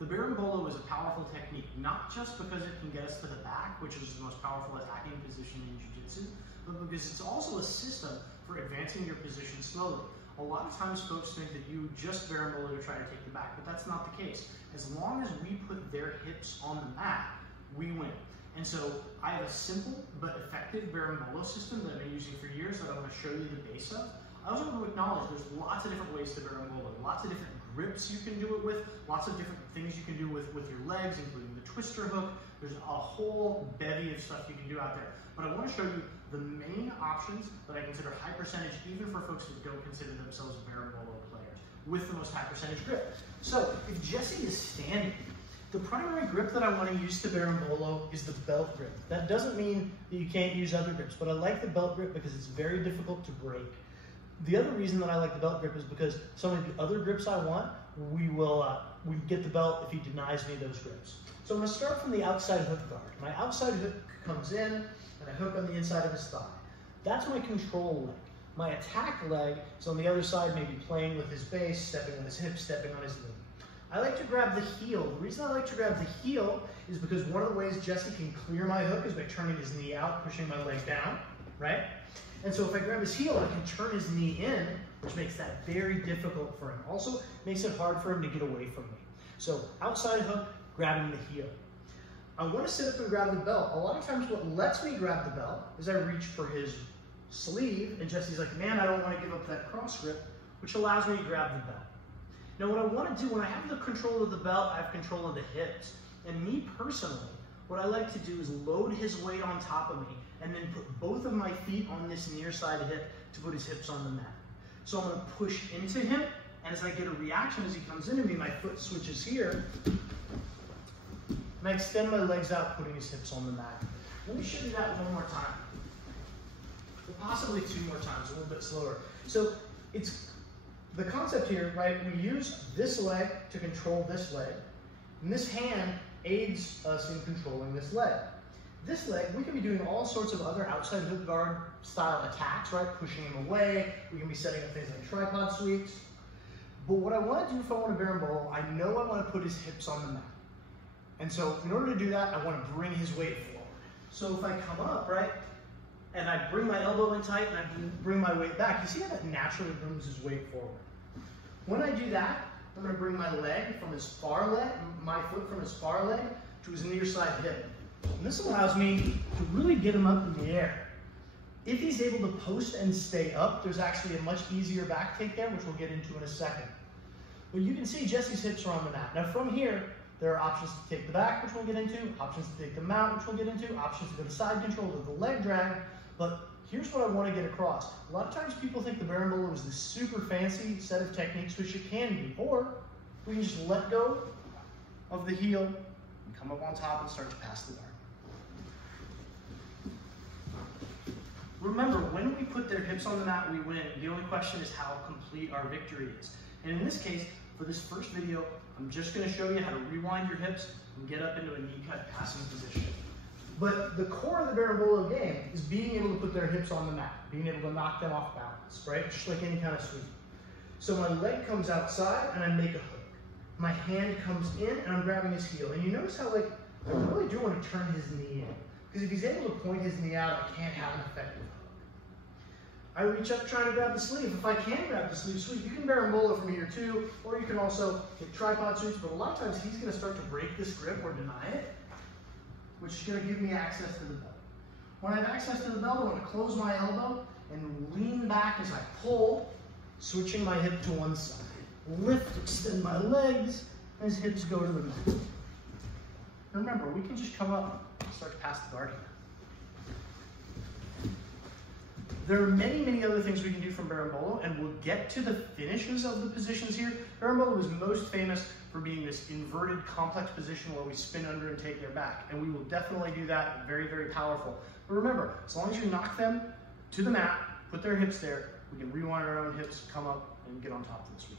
The Berimbolo is a powerful technique, not just because it can get us to the back, which is the most powerful attacking position in Jiu-Jitsu, but because it's also a system for advancing your position slowly. A lot of times folks think that you just Berimbolo to try to take the back, but that's not the case. As long as we put their hips on the mat, we win. And so I have a simple but effective Berimbolo system that I've been using for years that I'm going to show you the base of. I also want to acknowledge there's lots of different ways to Berimbolo, lots of different grips you can do it with, lots of different things you can do with your legs, including the twister hook. There's a whole bevy of stuff you can do out there. But I want to show you the main options that I consider high percentage, even for folks that don't consider themselves Berimbolo players, with the most high percentage grip. So if Jesse is standing, the primary grip that I want to use to Berimbolo is the belt grip. That doesn't mean that you can't use other grips, but I like the belt grip because it's very difficult to break. The other reason that I like the belt grip is because some of the other grips I want, we get the belt if he denies me those grips. So I'm going to start from the outside hook guard. My outside hook comes in, and I hook on the inside of his thigh. That's my control leg. My attack leg is on the other side, maybe playing with his base, stepping on his hip, stepping on his knee. I like to grab the heel. The reason I like to grab the heel is because one of the ways Jesse can clear my hook is by turning his knee out, pushing my leg down, right? And so if I grab his heel, I can turn his knee in, which makes that very difficult for him. Also makes it hard for him to get away from me. So outside hook, grabbing the heel. I want to sit up and grab the belt. A lot of times what lets me grab the belt is I reach for his sleeve, and Jesse's like, man, I don't want to give up that cross grip, which allows me to grab the belt. Now what I want to do, when I have the control of the belt, I have control of the hips. And me personally, what I like to do is load his weight on top of me and then put both of my feet on this near side hip to put his hips on the mat. So I'm going to push into him, and as I get a reaction as he comes into me, my foot switches here, and I extend my legs out, putting his hips on the mat. Let me show you that one more time. Or possibly two more times, a little bit slower. So it's the concept here, right? We use this leg to control this leg, and this hand aids us in controlling this leg. This leg, we can be doing all sorts of other outside hook guard style attacks, right? Pushing him away. We can be setting up things like tripod sweeps. But what I want to do if I want to Berimbolo, I know I want to put his hips on the mat. And so in order to do that, I want to bring his weight forward. So if I come up, right, and I bring my elbow in tight and I bring my weight back, you see how that naturally brings his weight forward. When I do that, I'm going to bring my leg from his far leg, my foot from his far leg to his near side hip. And this allows me to really get him up in the air. If he's able to post and stay up, there's actually a much easier back take there, which we'll get into in a second. But you can see Jesse's hips are on the mat. Now from here, there are options to take the back, which we'll get into, options to take the mount, which we'll get into, options to go to side control with the leg drag. But here's what I want to get across. A lot of times people think the Berimbolo is this super fancy set of techniques, which it can be. Or we can just let go of the heel and come up on top and start to pass the guard. Remember, when we put their hips on the mat, we win. The only question is how complete our victory is. And in this case, for this first video, I'm just going to show you how to rewind your hips and get up into a knee cut passing position. But the core of the Berimbolo game is being able to put their hips on the mat, being able to knock them off balance, right? Just like any kind of sweep. So my leg comes outside and I make a hook. My hand comes in and I'm grabbing his heel. And you notice how, like, I really do want to turn his knee in. Because if he's able to point his knee out, I can't have an effective hook. I reach up trying to grab the sleeve. If I can grab the sleeve sweep, you can Berimbolo from here too, or you can also get tripod sweeps, but a lot of times he's going to start to break this grip or deny it, which is going to give me access to the belt. When I have access to the belt, I want to close my elbow and lean back as I pull, switching my hip to one side. Lift, extend my legs, and his hips go to the mat. And remember, we can just come up and start to pass the guard here. There are many, many other things we can do from Berimbolo, and we'll get to the finishes of the positions here. Berimbolo is most famous for being this inverted complex position where we spin under and take their back, and we will definitely do that. Very, very powerful. But remember, as long as you knock them to the mat, put their hips there, we can rewind our own hips, come up, and get on top of the sweep.